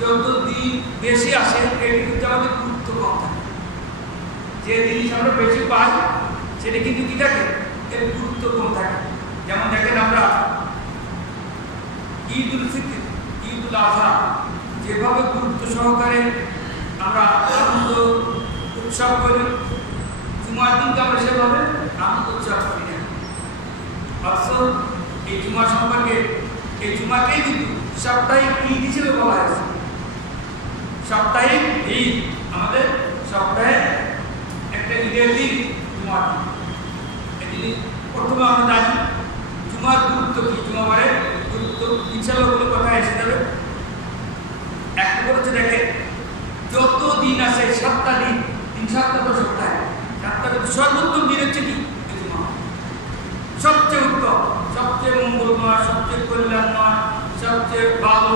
যত দিন বেশি আসে এটি কিন্তু আমাদের গুরুত্ব কম থাকে। যে জিনিস আমরা বেশি পাই সেটা কিন্তু কি থাকে, এর গুরুত্ব কম থাকে। যেমন দেখেন আমরা ঈদ উল ফিতর, ঈদ উল আজহা যেভাবে গুরুত্ব সহকারে আমরা আনন্দ উৎসব করি, জুমার দিনকে আমরা সেভাবে আনন্দ উৎসব করি না। অথচ এই জুমা সম্পর্কে, এই জুমাকেই কিন্তু সাপ্তাহিক ঈদ হিসেবে বলা হয়েছে। সাপ্তাহিক ঈদ, আমাদের সপ্তাহে একটা ঈদের দিন জুমার দিন। এই প্রথমে আমরা জানি জুমার গুরুত্ব কি, জুমাবারের গুরুত্ব ইনশাআল্লাহ কোনো কথা এসে যাবে। একটা করেছে দেখে যত দিন আছে 7টা দিন, 7টা তো সপ্তাহে, 7টা সর্বোত্তম দিন হচ্ছে কি জুমা। সবচেয়ে উত্তম, সবচেয়ে মঙ্গলময়, সবচেয়ে কল্যাণময়, সবচেয়ে ভালো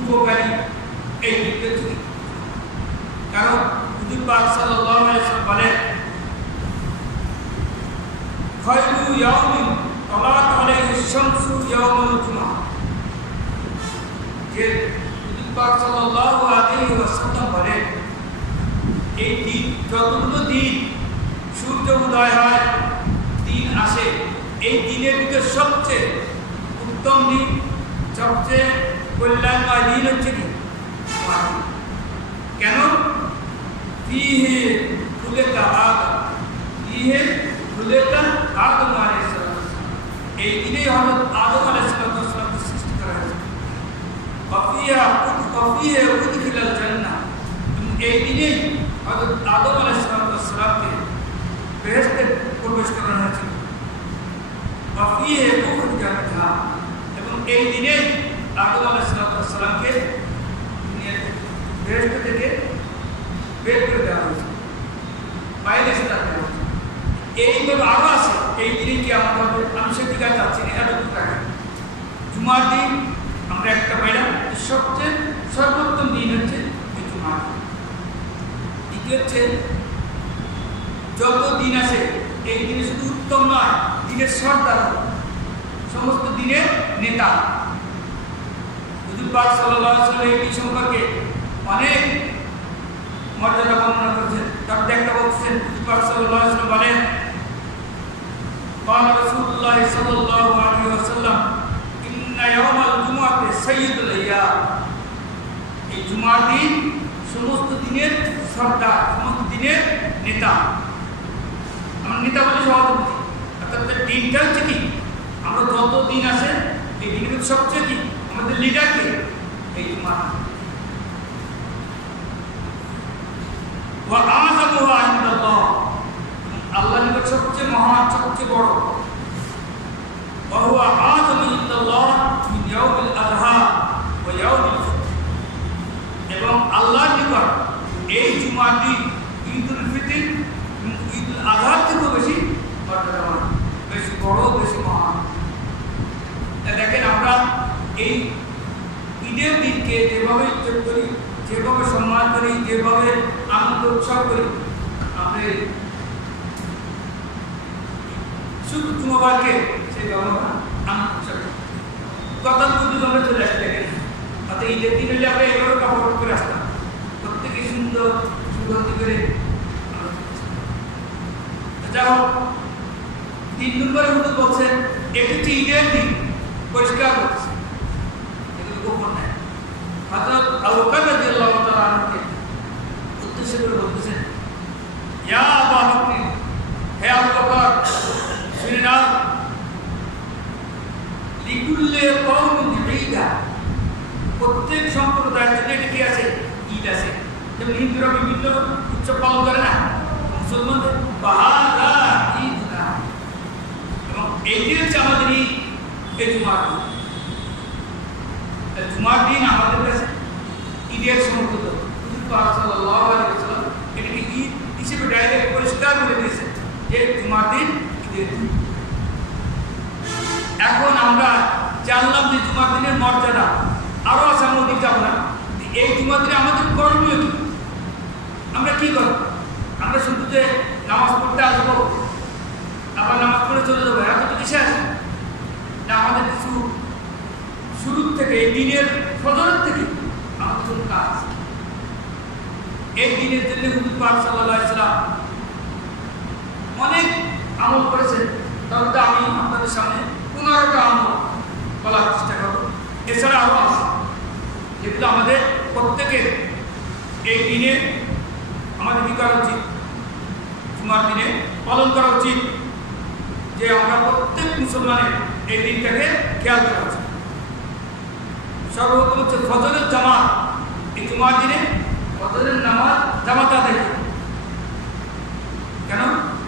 উপকারী এই দিনটা হচ্ছে। কারণ হুজুর পাক সাল্লাল্লাহু আলাইহি ওয়াসাল্লাম বলেন খায়রু ইয়াউমিন তালাত আলাইহি শামসু ইয়াউমুল জুমআহ। যে হুজুর পাক সাল্লাল্লাহু আলাইহি ওয়াসাল্লাম বলেন এই দিন, যতগুলো দিন সূর্য উদয় হয়, দিন আসে, এই দিনের ভিতরে সবচেয়ে উত্তম দিন, সবচেয়ে কল্যাণময় দিন হচ্ছে কি জুমার দিন। কেন? ফিহে খুলিকা আদম, ফিহে খুলিকা আদম আলাইহিস সালাম। এই দিনেই হযরত আদম আলাইহিস সালামকে সৃষ্টি করা হয়েছে। কফিহে উদখিলাল জান্নাহ, এই দিনেই হযরত আদম আলাইহিস সালামকে বেহেশতে প্রবেশ করানো হয়েছিল। কফিহে উখরিজা মিনহা, এবং এই দিনেই আদম আলাইহিস সালামকে বেহেশত থেকে বের করে দেওয়া হয়েছে, বাইরে এসে দেওয়া হয়েছে। এইভাবে আরো আছে, এই দিনে কি আমাদের, আমি সেদিকে যাচ্ছি না, এতটুকু টাকা জুমার দিন আমরা একটা পাইলাম, সবচেয়ে সর্বোত্তম দিন হচ্ছে এই জুমার দিন। দ্বিতীয় হচ্ছে যত দিন আছে এই দিনে শুধু উত্তম নয়, দিনের সর্দার, সমস্ত দিনের নেতা। হুজুর পাক সাল্লাল্লাহু আলাইহি ওয়াসাল্লাম এই সম্পর্কে অনেক মর্যাদা বর্ণনা করেছেন। তার একটা বলছেন হুজুর পাক সাল্লাল্লাহু আলাইহি ওয়াসাল্লাম বলেন قال رسول الله صلى الله عليه وسلم ان يوم الجمعه سيد الايام। এই জুমার দিন সমস্ত দিনের সর্দার, সমস্ত দিনের নেতা। আমরা নেতা বলে সভাপতি, অর্থাৎ দিনটা হচ্ছে কি, আমরা যত দিন আছে এই দিনের সবচেয়ে কি আমাদের লিডারকে এই জুমার দিন। ওয়া আযামুহা ইনদাল্লাহ, আল্লাহর নিকট সবচেয়ে মহান, সবচেয়ে বড়। ওয়া হুয়া আযামু ইনদাল্লাহ মিন ইয়াউমিল আযহা ওয়া ইয়াউমিল ফিতর, এবং আল্লাহর নিকট এই জুমার দিন ঈদুল ফিতর, ঈদুল আযহার থেকেও বেশি মর্যাদাবান, বেশি বড়, বেশি মহান। দেখেন আমরা এই ঈদের দিনকে যেভাবে ইজ্জত করি, যেভাবে সম্মান করি, যেভাবে আনন্দ উৎসব করি, আমরা শুধু জুমাবারকে সেইভাবে আনন্দ উৎসব করি। কথা যদি আমরা চলে আসতে দেখেন, অর্থাৎ ঈদের দিন হলে আমরা এইভাবে কাপড় করে আসতাম, প্রত্যেকে সুন্দর সুগন্ধি করে। যাই হোক, 3 নম্বরে হুজুর বলছেন এটি হচ্ছে ঈদের দিন, পরিষ্কার করছে, এগুলো গোপন নেই। হযরত আবু বকর রাদিয়াল্লাহু তাআলা আনহুকে উদ্দেশ্য করে বলতেছেন, ইয়া আবু বকর, হে আবু বকর, শুনে নাও, লিকুল্লি কওমিন ঈদা, প্রত্যেক সম্প্রদায়ের জন্য এটা কি আছে, ঈদ আছে। যেমন হিন্দুরা বিভিন্ন উৎসব পালন করে না, মুসলমানদের বাহাদা ঈদ না, এবং এইটি হচ্ছে আমাদের ঈদ, এই জুমার দিন। জুমার দিন আমাদের কাছে ঈদের সমতুল্য। হুজুর পাক সাল্লাল্লাহু আলাইহি ওয়াসাল্লাম এটাকে ঈদ হিসেবে ডাইরেক্ট পরিষ্কার করে দিয়েছেন যে জুমার দিন ঈদের দিন। এখন আমরা জানলাম যে জুমার দিনের মর্যাদা আরো আছে, আমরা ওদিকে যাব না। এই জুমার দিনে আমাদের করণীয় কি, আমরা কি করব? আমরা শুধু যে নামাজ পড়তে আসবো, আবার নামাজ পড়ে চলে যাবো, এত তো কিসে আছে না? আমাদের কিছু শুরুর থেকে, এই দিনের ফজরের থেকে আমাদের জন্য কাজ। এই দিনের জন্য হুজুর পাক সাল্লাল্লাহু আলাইহি ওয়াসাল্লাম অনেক আমল করেছেন। তবে আমি আপনাদের সামনে 15টা আমল বলার চেষ্টা করব। এছাড়া আরও আছে যেগুলো আমাদের প্রত্যেকের এই দিনে আমাদের কি করা উচিত, জুমার দিনে পালন করা উচিত, যে আমরা প্রত্যেক মুসলমানের এই দিনটাকে খেয়াল করা উচিত। সর্বপ্রথম হচ্ছে ফজরের জামাত। এই জুমার দিনে ফজরের নামাজ জামাত আদায় করা। কেন?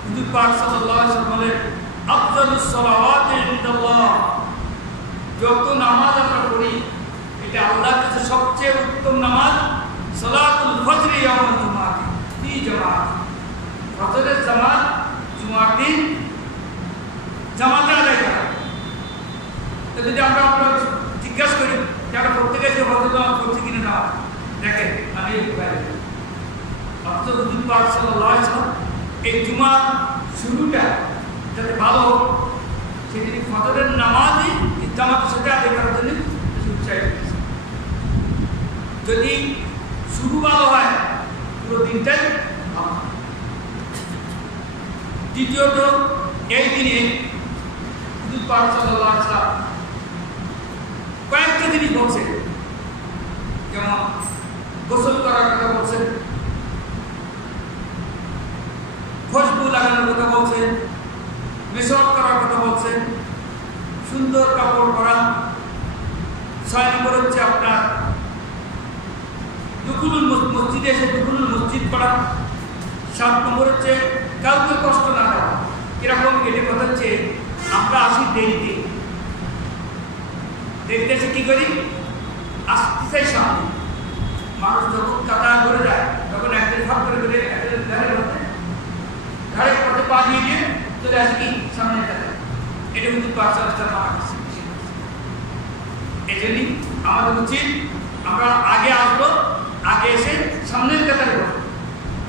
হুজুর পাক সাল্লাল্লাহু আলাইহি ওয়াসাল্লাম বলেন, আফজালুস সালাওয়াতি ইনদাল্লাহ, যত নামাজ আমরা পড়ি এটা আল্লাহর কাছে সবচেয়ে উত্তম নামাজ সালাতুল ফজর ইয়াউমুল জুমআহ ফি জামাত। ফজরের জামাত জুমার দিন জামাতে আদায় করা। তো যদি আমরা জিজ্ঞাসা করি যে আমরা প্রত্যেকে যে ফজর জামাত করছি কিনা না, দেখেন আমি হুজুর পাক সাল্লাল্লাহু আলাইহি ওয়াসাল্লাম এই জুমার শুরুটা যাতে ভালো হোক সেদিন ফজরের নামাজই জামাতের সাথে আদায় করার জন্য উৎসাহিত করেছে। যদি শুরু ভালো হয় পুরো দিনটাই ভালো। দ্বিতীয়ত, এই দিনে হুজুর পাক সাল্লাল্লাহু আলাইহি ওয়াসাল্লাম কয়েকটা জিনিস বলছে, যেমন গোসল করার কথা বলছেন, খুশবু লাগানোর কথা বলছেন, মেসওয়াক করার কথা বলছেন, সুন্দর কাপড় পরা, 6 নম্বর হচ্ছে আপনার দুখুলুল মসজিদে এসে দুখুলুল মসজিদ পড়া, 7 নম্বর হচ্ছে কাউকে কষ্ট না দেওয়া। এরকম এটি কথা হচ্ছে আমরা আসি দেরিতে, দেরিতে এসে কি করি, আসতে চাই সামনে। মানুষ যখন কাতার করে যায় তখন একদিন ভাগ করে করে একদিন ঘাড়ের পথে পা দিয়ে দিয়ে চলে আসে কি সামনে কাতার। এটা কিন্তু পাঁচটা মারা গেছে। এই জন্যই আমাদের উচিত আমরা আগে আসবো, আগে এসে সামনের কাতারে বসবো।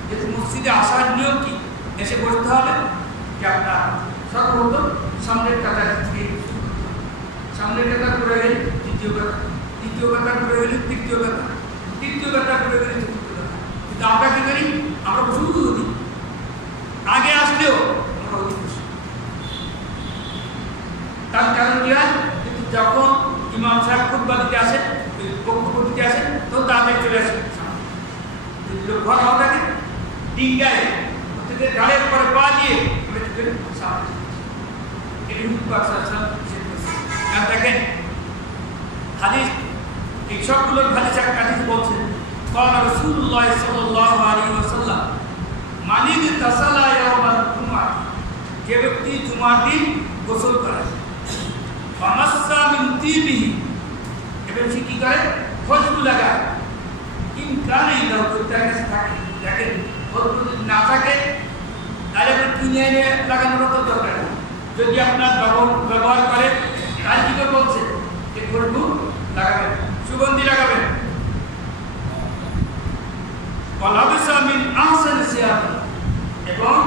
যেহেতু মসজিদে আসার নিয়ম কি, এসে বসতে হবে যে আপনার সর্বপ্রথম সামনের কাতার থেকে সামনের কাতার করে গেলে দ্বিতীয় কাতার, দ্বিতীয় কাতার করে গেলে তৃতীয় কাতার, তৃতীয় কাতার করে গেলে চতুর্থ কাতার। কিন্তু আমরা কি করি, আমরা শুরু করি আগে আসলেও আমরা অতি খুশি। তার কারণ কি হয়, কিন্তু যখন ইমাম সাহেব খুতবা দিতে আসেন, বক্তব্য দিতে আসেন, তখন তাড়াতাড়ি চলে আসেন। যদি লোক ঘর হওয়া থাকে ডিঙ্গায় গাড়ির পরে পা দিয়ে দেখেন হাদিস, এই সবগুলোর হাদিস এক হাদিস বলছেন, ক্বালা রাসূলুল্লাহ সাল্লাল্লাহু আলাইহি ওয়াসাল্লাম, মানিদ তাসালা ইয়াউমাল জুমআহ, যে ব্যক্তি জুমার দিন গোসল করে, ফামাসসা মিন তিবিহি, এবং সে কি করে, খুশবু লাগায়, ইমকানে দাও তার কাছে থাকে। দেখেন খুশবু যদি না থাকে তাহলে আপনি কিনে এনে লাগানোর তো দরকার নেই। যদি আপনার ব্যবহার করে তাই কি করে বলছে যে খুশবু লাগাবেন, সুগন্ধি লাগাবেন। ওয়ালাবিসা মিন আহসানি সিয়াব, এবং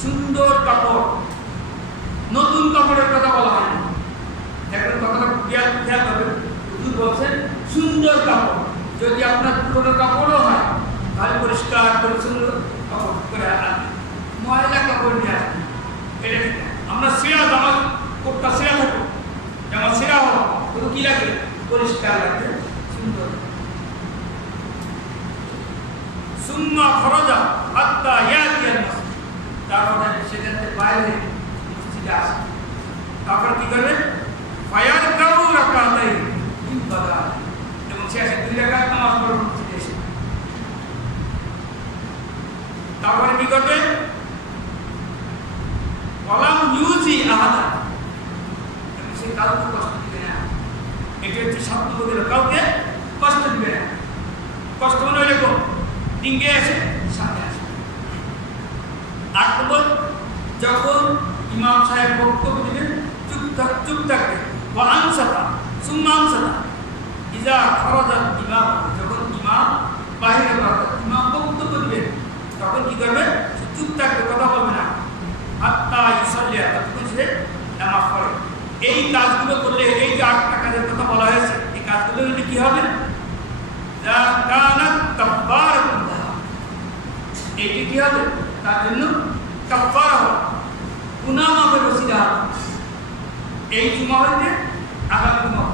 সুন্দর কাপড়, নতুন কাপড়ের কথা বলা হয় না। দেখেন কথাটা খেয়াল করবেন, হুজুর বলছেন সুন্দর কাপড়। যদি আপনার পুরোনো কাপড়ও হয় তাহলে পরিষ্কার পরিচ্ছন্ন কাপড় করে আনবেন, ময়লা কাপড় নিয়ে আসবেন। এটা আমরা সেরা জামা কোটটা সেরা থাকবো, জামা সেরা হওয়া কিন্তু কি লাগবে, পরিষ্কার লাগবে, সুন্দর। সুন্নাহ খরজা হাত্তা ইয়াতিয়াল মসজিদ, তারপরে সেখান থেকে বাইরে মসজিদে আসে। তারপর কি করবে, ফায়ার কাউ রাকাতাইন ইবাদা, এবং সে আসে 2 রাকাত নামাজ পড়ে মসজিদে এসে। তারপরে কি করবে, ওয়ালাম ইউজি আহাদা, এবং সে কাউকে কষ্ট দিবে না। এটা হচ্ছে 7 নম্বর, কাউকে কষ্ট দিবে না। কষ্ট মনে হলে ডিঙ্গে আসে সামনে আসে। 8 নম্বর, যখন ইমাম সাহেব বক্তব্য দিবেন চুপ থাকবে। ওয়া আনসাতা সুম্মা আনসাতা ইজা খরাজা ইমাম, যখন ইমাম বাহিরে ইমাম বক্তব্য দিবেন তখন কি করবে, সে চুপ থাকবে, কথা বলবে না। হাত্তা ইউসাল্লি, ততক্ষণ সে নামাজ পড়ে। এই কাজগুলো করলে, এই যে 8টা কাজের কথা বলা হয়েছে, এই কাজগুলো হলে কি হবে, এটি কি হবে? তার জন্য কাফারা হবে, গুনাহ মাফের ওসিলা হবে। এই জুমা হইতে আগামী জুমা,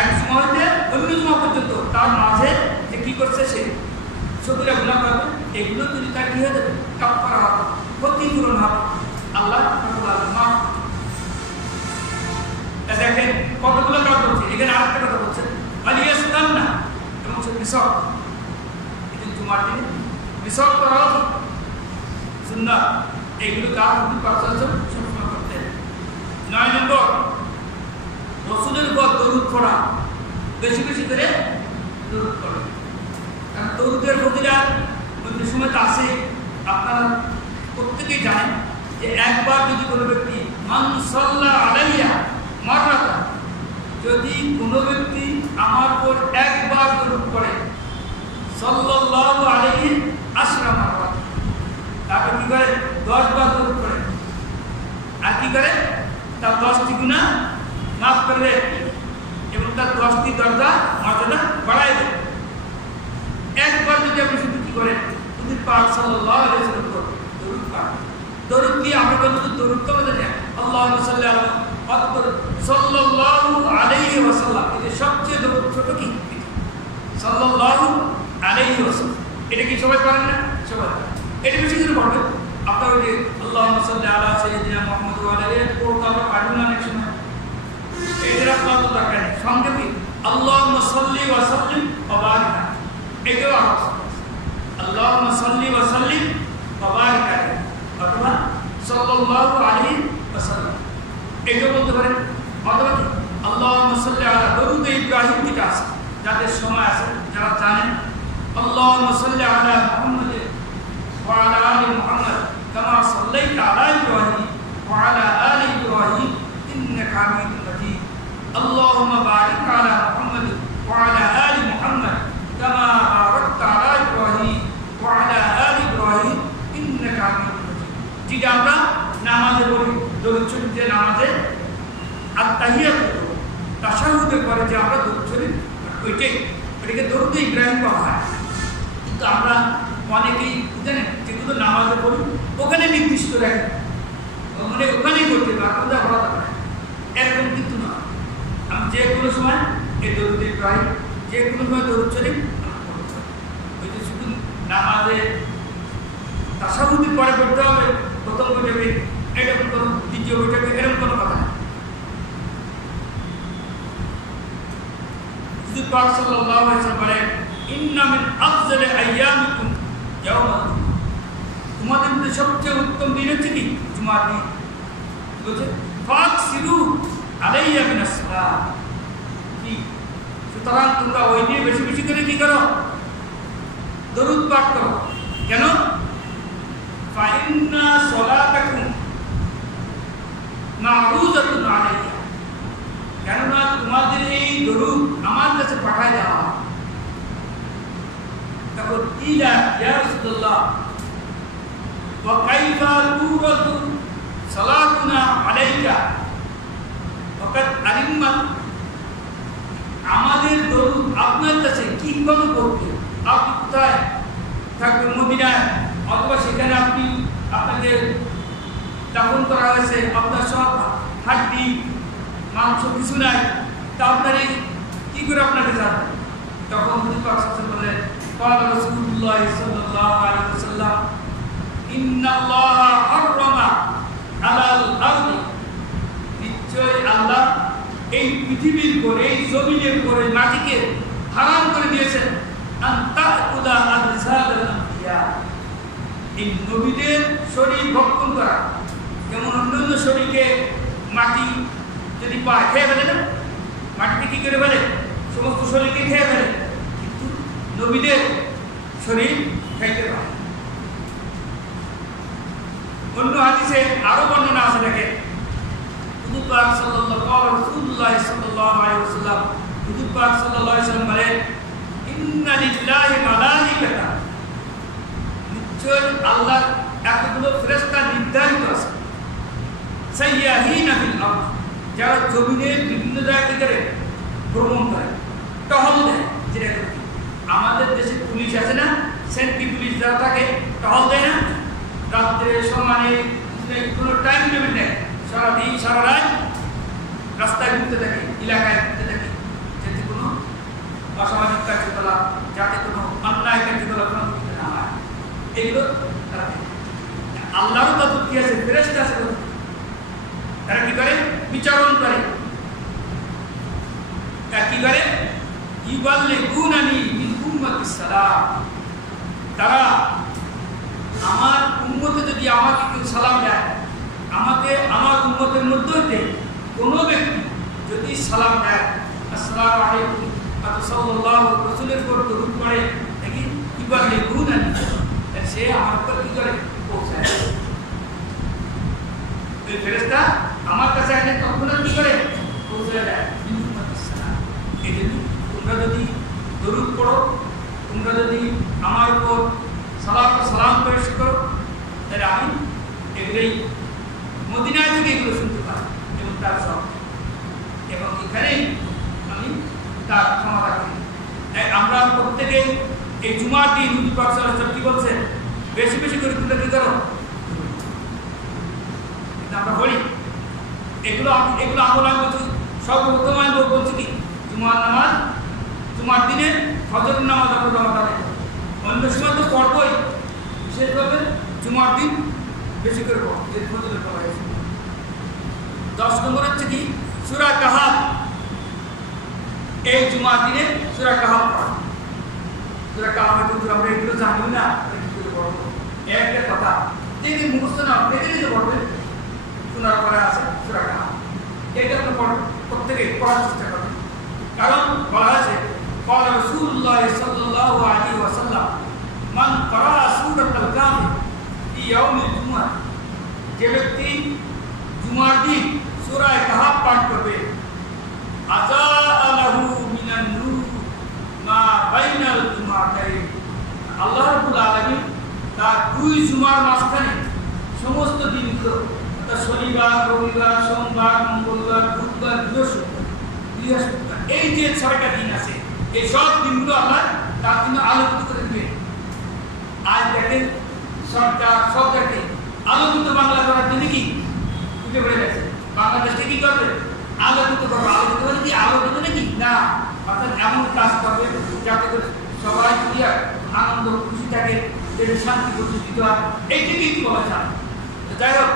এক জুমা হইতে অন্য জুমা পর্যন্ত তার মাঝে যে কি করছে সে সবিরা গুনাহ করবে, এগুলো যদি তার কি হয়ে যাবে? কাফারা হবে, ক্ষতিপূরণ হবে। আল্লাহ মাফ। দেখেন কতগুলো কাজ করছে। এখানে আরেকটা কথা বলছে, আলিয়াস্তান না এবং সে মিশক, এদিন জুমার দিনে মিশক করা উচিত, সুন্নাত। এইগুলো কাজ সবসময় করতে। 9 নম্বর, রসুলের উপর দরুদ পড়া, বেশি বেশি করে দরুদ পড়ে। কারণ দরুদের ফজিলত অন্য সময় তো আছে, আপনারা প্রত্যেকেই জানেন যে একবার যদি কোনো ব্যক্তি মান সাল্লা আলাইয়া মাররাতা, যদি কোনো ব্যক্তি আমার উপর একবার দরুদ পড়ে, সাল্লাল্লাহু আলাইহি আশরা মাররাত, তারপর কি করে 10 বার দরুদ পড়ে, আর কি করে তার 10টি গুনাহ মাফ করে দেয় এবং তার 10টি দরজা মর্যাদা বাড়ায় দেয়। একবার যদি আপনি শুধু কি করেন, হুজুর পাক সাল্লাল্লাহু আলাইহি ওয়াসাল্লাম দরুদ পাক, দরুদ দিয়ে আমরা বলতে দরুদ তো আমাদের না, আল্লাহুম্মা সাল্লি আলা সাল্লাল্লাহু আলাইহি ওয়াসাল্লাম, এটা সবচেয়ে ছোট কি সাল্লাল্লাহু আলাইহি ওয়াসাল্লাম। এটা কি সবাই পারেন না? সবাই এটা বেশি করে পড়বেন। আপনার ওই যে আল্লাহুম্মা সাল্লি আলা সাইয়্যিদিনা মুহাম্মদ ওয়া আলা আলিহি পড়তে আমরা পারি না অনেক সময়, এটার আপনার তো দরকার নেই। সঙ্গে কি আল্লাহুম্মা সাল্লি ওয়া সাল্লিম ওয়া বারিক, এটাও আল্লাহুম্মা সাল্লি ওয়া সাল্লিম ওয়া বারিক আলাইহি, অথবা সাল্লাল্লাহু আলাইহি ওয়াসাল্লাম, এটাও বলতে পারেন। অথবা কি আল্লাহুম্মা সাল্লি আলা, দরুদ ইব্রাহিম যেটা আছে, যাদের সময় আছে যারা জানেন, আল্লাহুম্মা সাল্লি আলা মুহাম্মাদ ওয়া আলা আলি মুহাম্মাদ কামা সাল্লাইতা আলা ইব্রাহিম ওয়া আলা আলি ইব্রাহিম ইন্নাকা হামিদুম মাজিদ, আল্লাহুম্মা বারিক আলা মুহাম্মাদ ওয়া আলা আলি মুহাম্মাদ কামা বারাকতা আলা ইব্রাহিম ওয়া আলা আলি ইব্রাহিম ইন্নাকা হামিদুম মাজিদ। যেটা আমরা নামাজে বলি, দরুদ শরীফে নামাজে আত-তাহিয়াত, তাশাহুদের পরে যে আমরা দরুদ শরীফ, ওইটাকে দরুদ ইব্রাহিম বলা হয়। কিন্তু আমরা অনেকেই জানেন যেগুলো নামাজে পড়ি ওখানে নির্দিষ্ট রাখেন, মানে ওখানেই করতে হবে, আপনারা বলা যাবে না, এরকম কিন্তু না। আমি যে কোনো সময় এই দরুদ ইব্রাহিম, যে কোনো সময় দরুদ শরীফ ওই যে শুধু নামাজে তাশাহুদের পরে পড়তে হবে, প্রথম বৈঠকে এরকম কোনো, দ্বিতীয় বৈঠকে এরকম কোনো কথা নেই। হুজুর পাক সাল্লাল্লাহু আলাইহি ওয়াসাল্লাম বলেন, ইন্না মিন আফজালি আইয়ামিকুম ইয়াউমুল জুমআহ, তোমাদের মধ্যে সবচেয়ে উত্তম দিন হচ্ছে কি? জুমার দিন। বলছে ফাকসিরু আলাইয়া মিনাস সালাত, কি সুতরাং তোমরা ওই দিন বেশি বেশি করে কি করো? দরুদ পাঠ করো। কেন? ফাইন্না সালাতাকুম মা'রুজাতুন আলাইয়া, কেননা তোমাদের এই দরুদ আমার কাছে পাঠায় দেওয়া। তখন ইলা ইয়া রাসূলুল্লাহ ওয়া কাইফা তুরাদু সালাতুনা আলাইকা ওয়াকাদ আলিমা, আমাদের দরুদ আপনার কাছে কি করে পড়বে? আপনি কোথায় থাকবেন? মদিনায়, অথবা সেখানে আপনি আপনাকে দাফন করা হয়েছে, আপনার সব হাড্ডি মাংস কিছু নাই, তা আপনার কি করে আপনাকে জানবে? তখন হুজুর পাক সাল্লাল্লাহু আলাইহি ওয়াসাল্লাম বলেন, ক্বালা রাসূলুল্লাহ সাল্লাল্লাহু আলাইহি ওয়াসাল্লাম, ইন্নাল্লাহা হাররামা আলাল আরদি, নিশ্চয় আল্লাহ এই পৃথিবীর উপরে, এই জমিনের উপরে, মাটিকে হারাম করে দিয়েছেন আন তাকুলা আজসাদাল আম্বিয়া, এই নবীদের শরীর ভক্ষণ করা। যেমন অন্যান্য শরীরকে মাটি যদি পায় খেয়ে ফেলে না, মাটিতে কি করে ফেলে? সমস্ত শরীরকে খেয়ে ফেলে, কিন্তু নবীদের শরীর খাইতে পারে। অন্য হাদিসে আরো বর্ণনা আছে, দেখেন হুজুর পাক সাল্লাল্লাহু আলাইহি ওয়াসাল্লাম বলেন, ইন্না লিল্লাহি মালাইকাতা, নিশ্চয় আল্লাহ এতগুলো ফেরেশতা নির্ধারিত আছে, সাইয়াহিনা ফিল আরদ, যারা জমিনের বিভিন্ন জায়গায় ভ্রমণ করে, টহল দেয়। যেটা আমাদের দেশে পুলিশ আছে না, সেন্ট্রি পুলিশ যারা থাকে টহল দেয় না, রাত্রে সমানে কোনো টাইম টেবিল নেই, সারাদিন সারা রাত রাস্তায় ঘুরতে থাকে, এলাকায় ঘুরতে থাকে, যাতে কোনো অসামাজিক কার্যকলাপ, যাতে কোনো অন্যায় কার্যকলাপ না হয়, এগুলো তারা আল্লাহরও তত কি আছে, ফেরেশতা আছে, তারা কি করে বিচারণ করে, কি করে ইউবাল্লিগুনানি মিন উম্মাতিস সালাম, তারা আমার উম্মতে যদি আমাকে কেউ সালাম দেয়, আমাকে আমার উম্মতের মধ্যে হতে কোনো ব্যক্তি যদি সালাম দেয় আসসালামু আলাইকুম সাল্লাল্লাহু রাসূলের উপর দরুদ পড়ে দেখি ইউবাল্লিগুনানি, সে আমার উপর কি করে পৌঁছায়, ওই ফেরেশতা আমার কাছে আসলে তখন কি করে পৌঁছে দেয় মিন উম্মাতিস সালাম। এই জন্য তোমরা যদি দরুদ পড়ো, তোমরা যদি আমার উপর সালাম পেশ করো, তাহলে আমি এগুলোই মদিনায় থেকে এগুলো শুনতে পাই এবং তার সব, এবং এখানেই আমি তার ক্ষমতা করি। তাই আমরা প্রত্যেকে এই জুমার দিন হুজুর পাক সাল্লাল্লাহু আলাইহি ওয়াসাল্লাম কি বলছেন, বেশি বেশি করে তোমরা কি করো, আমরা বলি এগুলো এগুলো আমল আমি বলছি সর্বপ্রথম আমি বলছি কি জুমার নামাজ, জুমার দিনে ফজরের নামাজ আমরা জমা দেব, অন্য সময় তো পড়বই, বিশেষভাবে জুমার দিন বেশি করে পড়ব, যে ফজরের পড়া হয়েছে। 10 নম্বর হচ্ছে কি সূরা কাহাফ, এই জুমার দিনে সূরা কাহাফ পড়া। সূরা কাহাফ কিন্তু আমরা এগুলো জানি না, এগুলো পড়ব একটা কথা, যদি মুখস্থ না পেতে দিতে পড়বেন, শোনার পরে আছে সূরা কাহাফ, এটা আপনি প্রত্যেকে পড়ার চেষ্টা করবেন। কারণ বলা আছে قال رسول الله صلى الله عليه وسلم من قرأ سورة الكهف في يوم الجمعة, যে ব্যক্তি জুমার দিন সূরা কাহাফ পাঠ করবে, আযাআ লাহু মিনান নূর মা বাইনাল জুমাতাইন, আল্লাহ রাব্বুল আলামিন তার দুই জুমার মাঝখানে সমস্ত দিনগুলো, অর্থাৎ শনিবার, রবিবার, সোমবার, মঙ্গলবার, বুধবার, বৃহস্পতিবার, এই যে 6টা দিন আছে, এই সব দিনগুলো আল্লাহ তার জন্য আলোকিত করে দিবেন। আজ দেখেন সরকার সব জায়গায় আলোকিত বাংলা করার জন্য কি উঠে পড়ে গেছে, বাংলাদেশে কি করবে, আলোকিত করবে। আলোকিত মানে কি, আলোকিত নাকি না, অর্থাৎ এমন কাজ করবে যাতে করে সবাই আনন্দ খুশি থাকে, দেশের শান্তি প্রতিষ্ঠিত হয়, এইটাকেই কি বলা যায়। যাই হোক,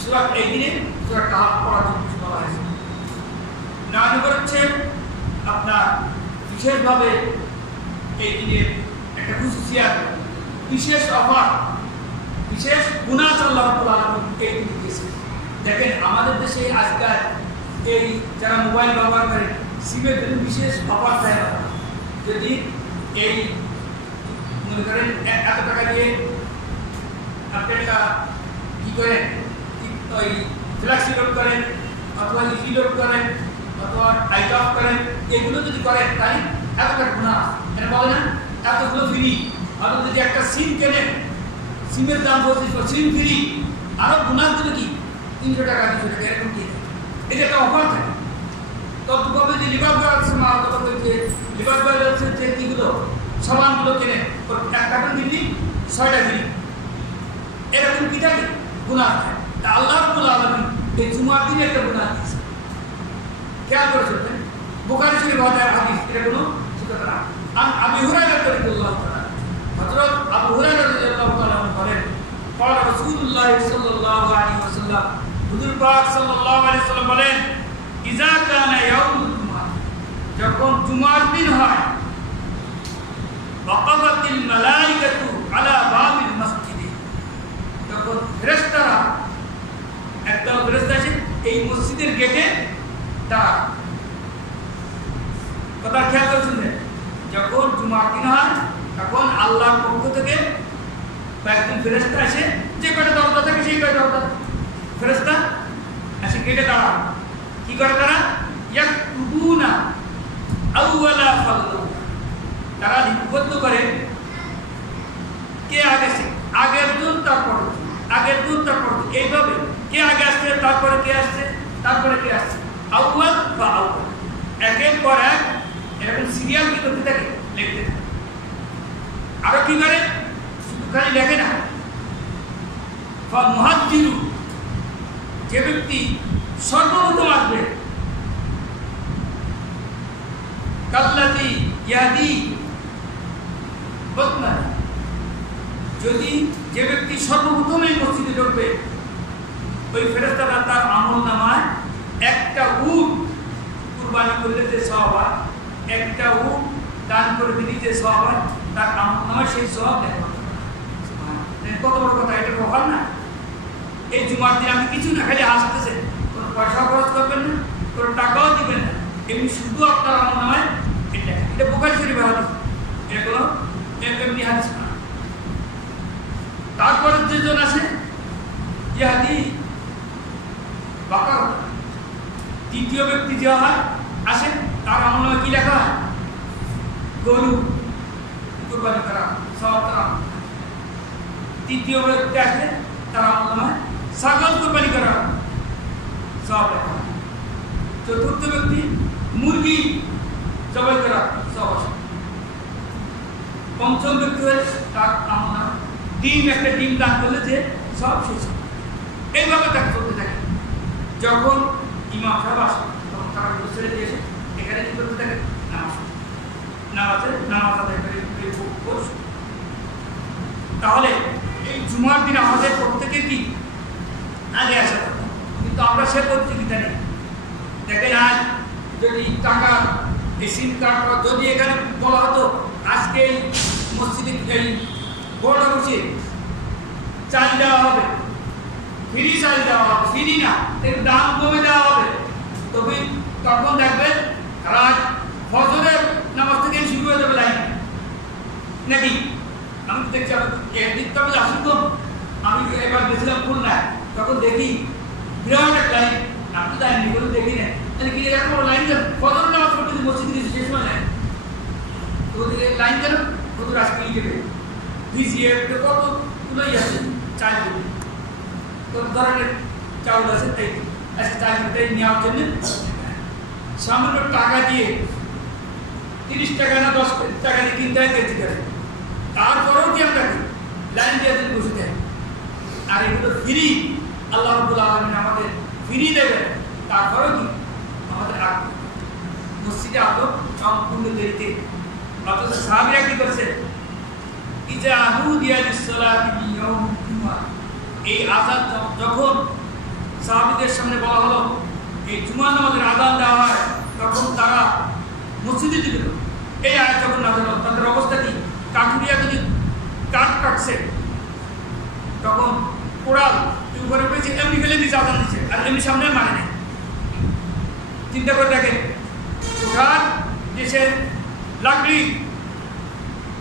সূরা এই দিনে সূরা কাহাফ পড়ার জন্য কিছু বলা হয়েছে। না হচ্ছে আপনার বিশেষভাবে এই দিনে একটা খুশিয়াত, বিশেষ অফার, বিশেষ বোনাস আল্লাহ রাব্বুল আলামিন এই দিনে দিয়েছে। দেখেন আমাদের দেশে আজকাল এই যারা মোবাইল ব্যবহার করে সিমের জন্য বিশেষ অফার দেয়, যদি এই মনে করেন 1 টাকা দিয়ে আপনি একটা কি করেন, ওই ফ্ল্যাক্সি লোড করেন অথবা ইজি লোড করেন অথবা টাইট অফ করেন, এগুলো যদি করেন তাই এতটা বোনাস, এটা বলে না এতগুলো ফ্রি। আর যদি একটা সিম কেনেন, সিমের দাম 25, সিম ফ্রি, আরো বোনাস দিলে কি 300 টাকা 200 টাকা এরকম দিয়ে দেয়, এটা একটা অফার থাকে। তবে কবে যে লিভার বয়েলস মাল কথা বলছে, লিভার বয়েলসের যে কিগুলো সাবানগুলো কেনেন, এক কার্টন দিলি 6টা ফ্রি, এরকম কি থাকে বোনাস থাকে। তা আল্লাহ রাব্বুল আলামিন এই জুমার দিনে একটা বোনাস দিয়েছে, খেয়াল করে শুনবেন। বুখারী শরীফ হাদিস, এটা কোনো শিক্ষা না। আবু হুরায়রা রাদিয়াল্লাহু তাআলা, হযরত আবু হুরায়রা রাদিয়াল্লাহু তাআলা বলেন, قال رسول الله صلى الله عليه وسلم, হুজুর পাক সাল্লাল্লাহু আলাইহি ওয়াসাল্লাম বলেন, ইযা কানা ইয়াউমুল জুমআহ, যখন জুমার দিন হয়, ওয়াকাফাতিল মালায়েকাতু আলা বাবিল মসজিদ, তখন ফেরেশতারা একদল ফেরেশতা আছে এই মসজিদের গেটে দাঁড়ায়। কথা খেয়াল করে শুনবেন, যখন জুমার দিন হয় তখন আল্লাহর পক্ষ থেকে একজন ফেরেশতা এসে, যে কয়টা দরজা থাকে সেই কয়টা দরজা ফেরেশতা এসে গেটে দাঁড়ায়। কি করে তারা, ইয়াকতুবুনা আউওয়ালা ফাদল, তারা লিপিবদ্ধ করে কে আগে আসছে, আগের জন তারপর, আগের জন তারপর, এইভাবে কে আগে আসছে, তারপরে কে আসছে, তারপরে কে আসছে, আউয়াল বা আউয়াল, একের পর এক এরকম সিরিয়াল কি করতে থাকে, লিখতে থাকে। কি করে? শুধু খালি লেখে না, মুহাদ্দিরু, যে ব্যক্তি সর্বপ্রথম আসবে, কাল্লাতি ইয়াদি বদনা, যদি যে ব্যক্তি সর্বপ্রথম এই মসজিদে ঢুকবে, ওই ফেরেশতারা তার আমল নামায় একটা উট কুরবানি করলে যে সওয়াব হয়, একটা উট দান করে দিলে যে সওয়াব হয়, তার আমল নামায় সেই সওয়াব লেখা হবে। কত বড় কথা, এটা প্রভাব না? এই জুমার দিন আমি কিছু না, খালি আসতেছে, কোনো পয়সা খরচ করবেন না, কোনো টাকাও দিবেন না, এমনি শুধু আপনার আমল নামায় এটা বুখারী শরীফে হাদিস, এটা কোনো এমনি হাদিস না। তারপরে যেজন আছে ইয়াদি বাকার, তৃতীয় ব্যক্তি যে হয় আসে, তার আমল নামায় কি লেখা হয়? গরু কুরবানি করা, সওয়াব করা। তৃতীয় ব্যক্তি আসলে তার আমল নামায় ছাগল কুরবানি করা, সওয়াব লেখা হয়। চতুর্থ ব্যক্তি মুরগি জবাই করা, সওয়াব আসে। পঞ্চম ব্যক্তি হলে তার আমল নামায় ডিম, একটা ডিম দান করলে যে সব শেষ। এইভাবে তাকে চলতে থাকে। যখন ইমাম সাহেব আসে তখন তারা ছেড়ে দিয়েছে, এখানে কি করতে থাকে? নামাজ আদায় করে। তাহলে এই জুমার দিন আমাদের প্রত্যেকে কি আগে আসা কথা, কিন্তু আমরা সে প্রতিযোগিতা নেই। দেখেন আজ যদি টাকা এই সিম কার্ড, যদি এখানে বলা হতো আজকে এই মসজিদে এই বোর্ড অফিসে চাল দেওয়া হবে, ফ্রি চাল দেওয়া হবে, ফ্রি না, এর দাম কমে দেওয়া হবে, তবে তখন দেখবেন রাত ফজরের নামাজ থেকে শুরু হয়ে যাবে লাইন নাকি? আমি তো দেখছি, একদিন তো আমি আসি তো, আমি এবার গেছিলাম খুলনায়, তখন দেখি বিরাট এক লাইন। আমি তো যাইনি, কোনো দেখি না, তাহলে কি এরকম লাইন কেন? ফজরের নামাজ পড়তে মসজিদ গেছি, শেষ সময় নেয় তো ওদিকে লাইন কেন? কত রাস্তা লিখে ভিজিয়ে কত তুলেই আছে, চাল দেবে, কত ধরনের চাউল আছে, তাই আজকে চালটাই নেওয়ার জন্য সামান্য টাকা দিয়ে 30 টাকা না 10 টাকা দিয়ে কিনতে হয় কেজি করে। তারপরেও কি আমরা লাইন দিয়ে বসে থাকি? আর এগুলো ফ্রি, আল্লাহ রাব্বুল আলামিন আমাদের ফ্রি দেবেন, তারপরেও কি আমাদের মসজিদে আলো সম্পূর্ণ দেরিতে। অথচ সাহাবীরা কি করছে? ইজা নুদিয়া লিস-সালাতি মিন ইয়াউমিল জুমআহ, এই আযান যখন সাহাবীদের সামনে বলা হলো এই জুমার নামাজের আযান দেওয়া হয়, তখন তারা মসজিদে যেত। এই আয়াত যখন নাযিল হলো, তাদের অবস্থা কি? কাঠুরিয়া যদি কাঠ কাটছে, তখন কোড়াল উপরে পেয়েছে, এমনি ফেলে দিচ্ছে, আযান দিচ্ছে, আর এমনি সামনে মানে নেই। চিন্তা করে দেখেন, কোঠার দেশের লাকড়ি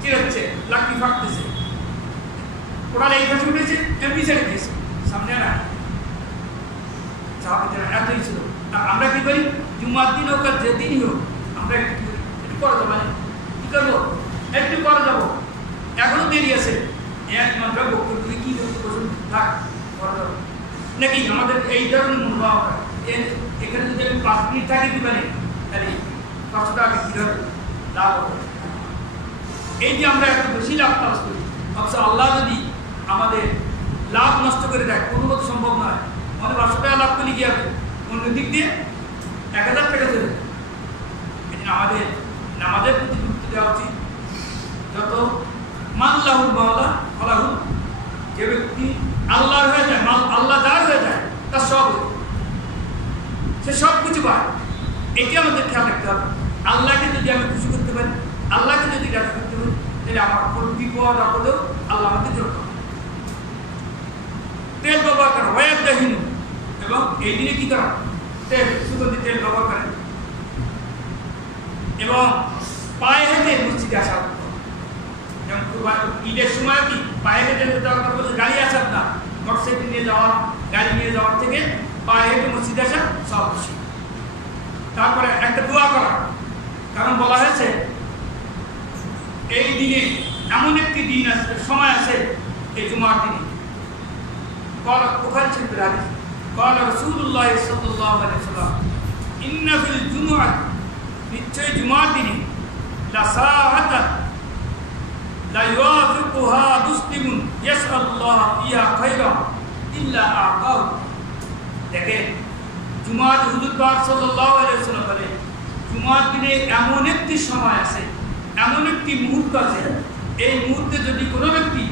চিরাচ্ছে, লাকড়ি ফাটতেছে, কোড়াল এই পাশে উঠেছে, এমনি ছেড়ে দিয়েছে, সামনে না। সাহাবীরা এতই ছিল। আর আমরা কি করি? জুমার দিন হোক আর যেদিনই হোক, আমরা একটু পরে যাবো, মানে কি করবো? একটু পরে যাবো, এখনো দেরি আছে, একমাত্র বক্তব্য কি বলতে থাক, পরে যাবো নাকি? আমাদের এই ধরনের মনোভাব। এখানে যদি আমি 5 মিনিট থাকি দিবেন, তাহলে 500 টাকা কীভাবে লাভ হবে? এই যে আমরা একটু বেশি লাভ পাস করি, অথচ আল্লাহ যদি আমাদের লাভ নষ্ট করে দেয়, কোনো মতো সম্ভব নয়। আমাদের 500 টাকা লাভ করলে কি হবে? অন্য দিক দিয়ে 1000 টাকা চলে। এই জন্য আমাদের নামাজের প্রতি গুরুত্ব দেওয়া উচিত। যত মাল্লাহুল মাওলা আল্লাহু, যে ব্যক্তি আল্লাহর হয়ে যায়, আল্লাহ যার হয়ে যায়, তার সব, সে সব কিছু পায়। এটি আমাদের খেয়াল রাখতে হবে। আল্লাহকে যদি আমি খুশি করতে পারি, আল্লাহকে যদি রাজি করতে পারি, তাহলে আমার কোনো বিপদ আপদেও আল্লাহ আমাকে জোর করে। তেল ব্যবহার করা ওয়াইদাহীন, এবং এই দিনে কি করা? তেল, সুগন্ধি তেল ব্যবহার করেন, এবং পায়ে হেঁটে মসজিদে আসা। যেমন ঈদের সময় কি পায়ে হেঁটে যাওয়ার কথা বলছে, গাড়ি আসার না, মোটরসাইকেল নিয়ে যাওয়া, গাড়ি নিয়ে যাওয়ার থেকে পায়ে হেঁটে মসজিদে আসা সব বেশি। তারপরে একটা দোয়া করা, কারণ বলা হয়েছে এই দিনে এমন একটি দিন আছে, সময় আছে, এই জুমার দিনে। বুখারী শরীফের হাদিস, قال রাসূলুল্লাহ সাল্লাল্লাহু আলাইহি ওয়াসাল্লাম, ইন্না ফিল জুমআহ, নিশ্চয় জুমার দিনে, লা সাআতান লা ইউআফিকু ইল্লা আ'তাহু। দেখেন জুমার হুজুর পাক সাল্লাল্লাহু আলাইহি ওয়াসাল্লাম বলেন জুমার দিনে এমন একটি সময় আছে, এমন একটি মুহূর্ত আছে, এই মুহূর্তে যদি কোনো ব্যক্তি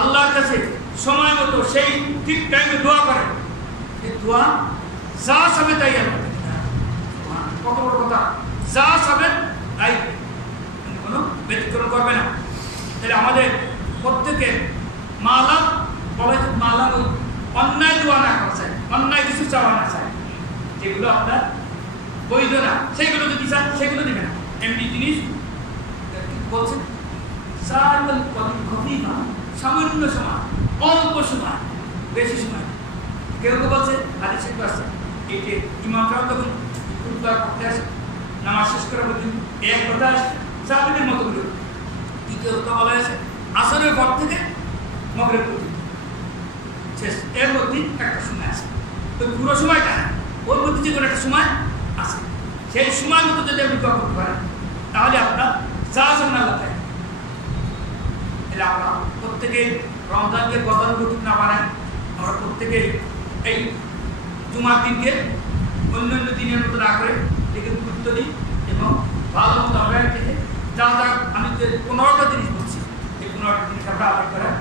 আল্লাহর কাছে সময় মতো সেই ঠিক টাইমে দোয়া করে, এই দোয়া যা হবে তাই আল্লাহ কত বড় কথা, যা হবে তাই, কোনো ব্যতিক্রম করবে না। তাহলে আমাদের প্রত্যেকের মালা বলা যায়, মালা ওই অন্যায় দোয়া না করা চাই, অন্যায় কিছু চাওয়া না চাই, যেগুলো আপনার বৈধ না সেইগুলো যদি চান সেগুলো দেবে না। এমনি জিনিস বলছেন সামান্য সময়, অল্প সময়, বেশি সময়। কেউ কেউ বলছে হাদিসে আসছে এই যে ইমামরাও তখন করতে আসে, নামাজ শেষ করা পর্যন্ত এক কথা আসে সাহাবীদের মতো করে। দ্বিতীয় কথা বলা হয়েছে আসরের পর থেকে মাগরিব পর্যন্ত শেষ, এর মধ্যে একটা সময় আছে, তো পুরো সময়টা না, ওর মধ্যে যে কোনো একটা সময় আছে, সেই সময় মতো যদি আপনি দোয়া করতে পারেন তাহলে আপনার যা আছেন আল্লাহ থাকে। তাহলে আমরা প্রত্যেকে রমজানকে গতানুগতিক না বানাই, আমরা প্রত্যেকে এই জুমার দিনকে অন্যান্য দিনের মতো না করে একে গুরুত্ব দিই এবং ভালো মতো আমরা থেকে যা যা আমি যে 15টা জিনিস বলছি এই 15টা জিনিস আমরা আদায় করার